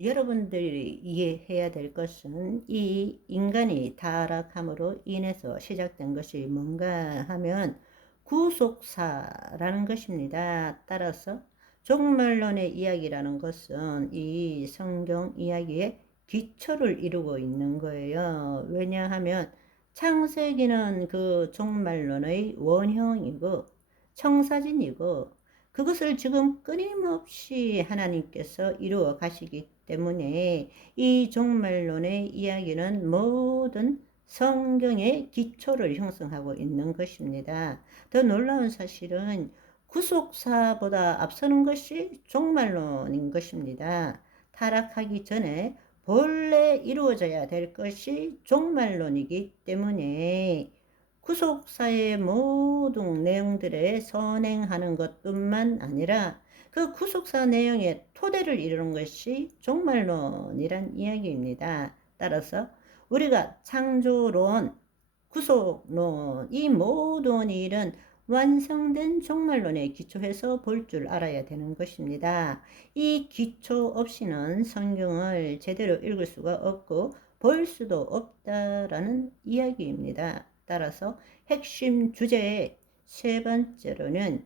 여러분들이 이해해야 될 것은 이 인간이 타락함으로 인해서 시작된 것이 뭔가 하면 구속사라는 것입니다. 따라서 종말론의 이야기라는 것은 이 성경 이야기의 기초를 이루고 있는 거예요. 왜냐하면 창세기는 그 종말론의 원형이고 청사진이고 그것을 지금 끊임없이 하나님께서 이루어 가시기 때문에 이 종말론의 이야기는 모든 성경의 기초를 형성하고 있는 것입니다. 더 놀라운 사실은 구속사보다 앞서는 것이 종말론인 것입니다. 타락하기 전에 본래 이루어져야 될 것이 종말론이기 때문에 구속사의 모든 내용들에 선행하는 것뿐만 아니라 그 구속사 내용의 토대를 이루는 것이 종말론이란 이야기입니다. 따라서 우리가 창조론, 구속론, 이 모든 일은 완성된 종말론에 기초해서 볼 줄 알아야 되는 것입니다. 이 기초 없이는 성경을 제대로 읽을 수가 없고 볼 수도 없다라는 이야기입니다. 따라서 핵심 주제의 세 번째로는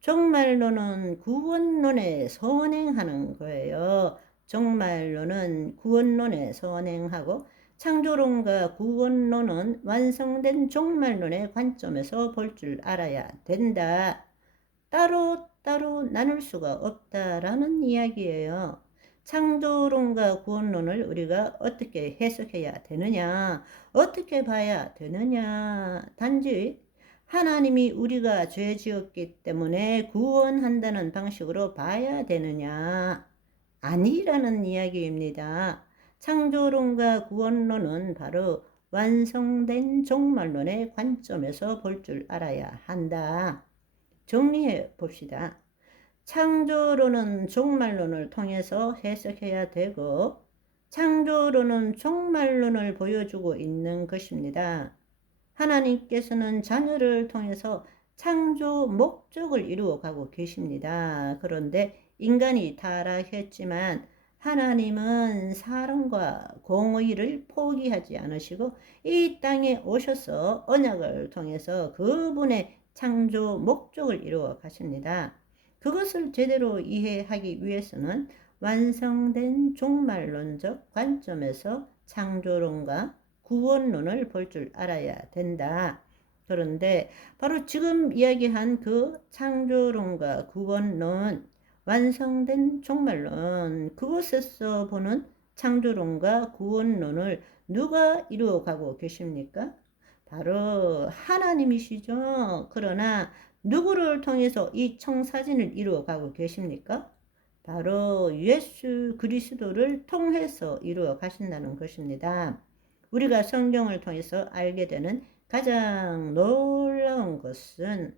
종말론은 구원론에 선행하는 거예요. 종말론은 구원론에 선행하고 창조론과 구원론은 완성된 종말론의 관점에서 볼 줄 알아야 된다. 따로따로 나눌 수가 없다라는 이야기예요. 창조론과 구원론을 우리가 어떻게 해석해야 되느냐, 어떻게 봐야 되느냐, 단지 하나님이 우리가 죄 지었기 때문에 구원한다는 방식으로 봐야 되느냐, 아니라는 이야기입니다. 창조론과 구원론은 바로 완성된 종말론의 관점에서 볼 줄 알아야 한다. 정리해 봅시다. 창조론은 종말론을 통해서 해석해야 되고 창조론은 종말론을 보여주고 있는 것입니다. 하나님께서는 자녀를 통해서 창조 목적을 이루어 가고 계십니다. 그런데 인간이 타락했지만 하나님은 사랑과 공의를 포기하지 않으시고 이 땅에 오셔서 언약을 통해서 그분의 창조 목적을 이루어 가십니다. 그것을 제대로 이해하기 위해서는 완성된 종말론적 관점에서 창조론과 구원론을 볼 줄 알아야 된다. 그런데 바로 지금 이야기한 그 창조론과 구원론, 완성된 종말론, 그곳에서 보는 창조론과 구원론을 누가 이루어가고 계십니까? 바로 하나님이시죠. 그러나 누구를 통해서 이 청사진을 이루어가고 계십니까? 바로 예수 그리스도를 통해서 이루어 가신다는 것입니다. 우리가 성경을 통해서 알게 되는 가장 놀라운 것은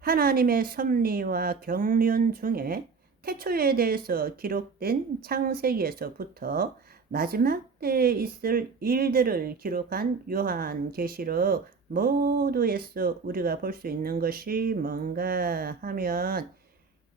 하나님의 섭리와 경륜 중에 태초에 대해서 기록된 창세기에서부터 마지막 때에 있을 일들을 기록한 요한계시록 모두에서 우리가 볼 수 있는 것이 뭔가 하면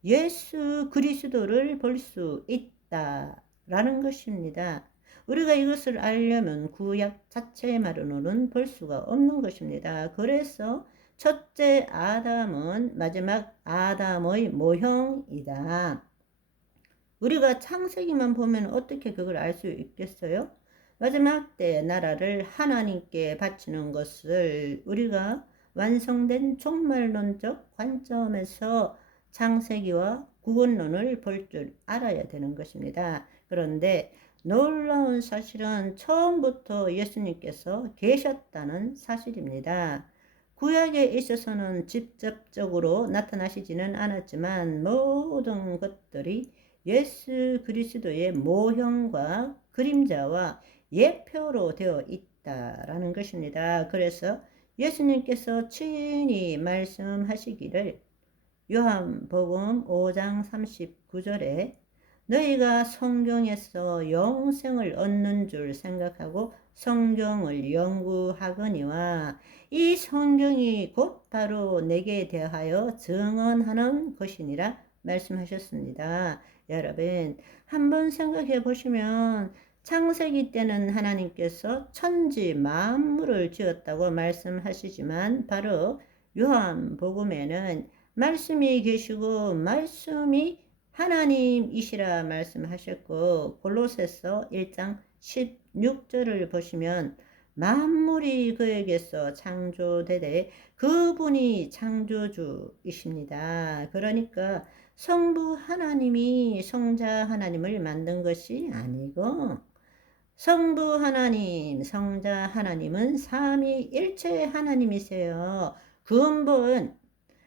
예수 그리스도를 볼 수 있다라는 것입니다. 우리가 이것을 알려면 구약 자체만으로는 볼 수가 없는 것입니다. 그래서 첫째 아담은 마지막 아담의 모형이다. 우리가 창세기만 보면 어떻게 그걸 알 수 있겠어요? 마지막 때 나라를 하나님께 바치는 것을 우리가 완성된 종말론적 관점에서 창세기와 구원론을 볼 줄 알아야 되는 것입니다. 그런데 놀라운 사실은 처음부터 예수님께서 계셨다는 사실입니다. 구약에 있어서는 직접적으로 나타나시지는 않았지만 모든 것들이 예수 그리스도의 모형과 그림자와 예표로 되어 있다라는 것입니다. 그래서 예수님께서 친히 말씀하시기를 요한복음 5장 39절에 너희가 성경에서 영생을 얻는 줄 생각하고 성경을 연구하거니와 이 성경이 곧 바로 내게 대하여 증언하는 것이니라 말씀하셨습니다. 여러분, 한번 생각해 보시면 창세기 때는 하나님께서 천지 만물을 지었다고 말씀하시지만 바로 요한복음에는 말씀이 계시고 말씀이 하나님이시라 말씀하셨고, 골로새서 1장 16절을 보시면 만물이 그에게서 창조되되 그분이 창조주이십니다. 그러니까 성부 하나님이 성자 하나님을 만든 것이 아니고, 성부 하나님, 성자 하나님은 삼위일체 하나님이세요. 근본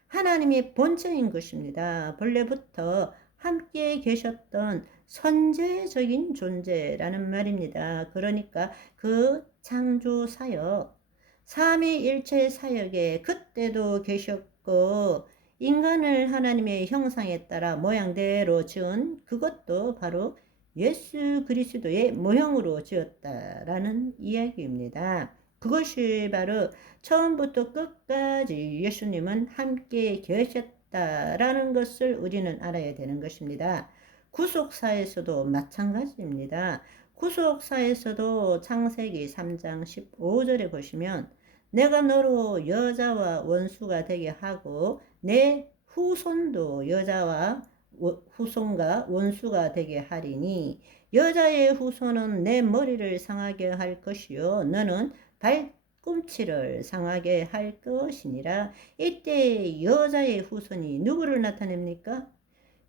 하나님의 본체인 것입니다. 본래부터 함께 계셨던 선제적인 존재라는 말입니다. 그러니까 그 창조 사역, 삼위일체 사역에 그때도 계셨고, 인간을 하나님의 형상에 따라 모양대로 지은 그것도 바로 예수 그리스도의 모형으로 지었다라는 이야기입니다. 그것이 바로 처음부터 끝까지 예수님은 함께 계셨다라는 것을 우리는 알아야 되는 것입니다. 구속사에서도 마찬가지입니다. 구속사에서도 창세기 3장 15절에 보시면 내가 너로 여자와 원수가 되게 하고 내 후손도 여자와 후손과 원수가 되게 하리니 여자의 후손은 내 머리를 상하게 할 것이요 너는 발꿈치를 상하게 할 것이니라. 이때 여자의 후손이 누구를 나타냅니까?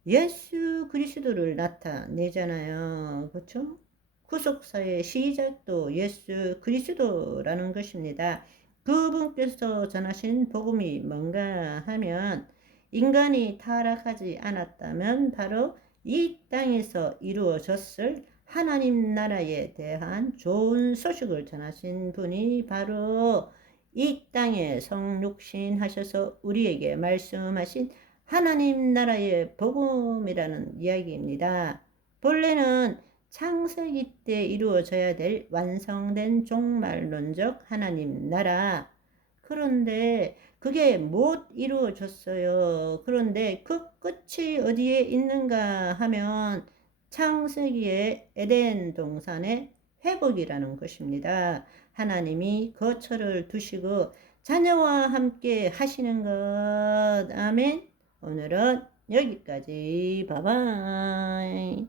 예수 그리스도를 나타내잖아요. 그렇죠? 구속사의 시작도 예수 그리스도라는 것입니다. 그분께서 전하신 복음이 뭔가 하면 인간이 타락하지 않았다면 바로 이 땅에서 이루어졌을 하나님 나라에 대한 좋은 소식을 전하신 분이 바로 이 땅에 성육신 하셔서 우리에게 말씀하신 하나님 나라의 복음이라는 이야기입니다. 본래는 창세기 때 이루어져야 될 완성된 종말론적 하나님 나라. 그런데 그게 못 이루어졌어요. 그런데 그 끝이 어디에 있는가 하면 창세기의 에덴 동산의 회복이라는 것입니다. 하나님이 거처를 두시고 자녀와 함께 하시는 것. 아멘. 오늘은 여기까지. 바이바이.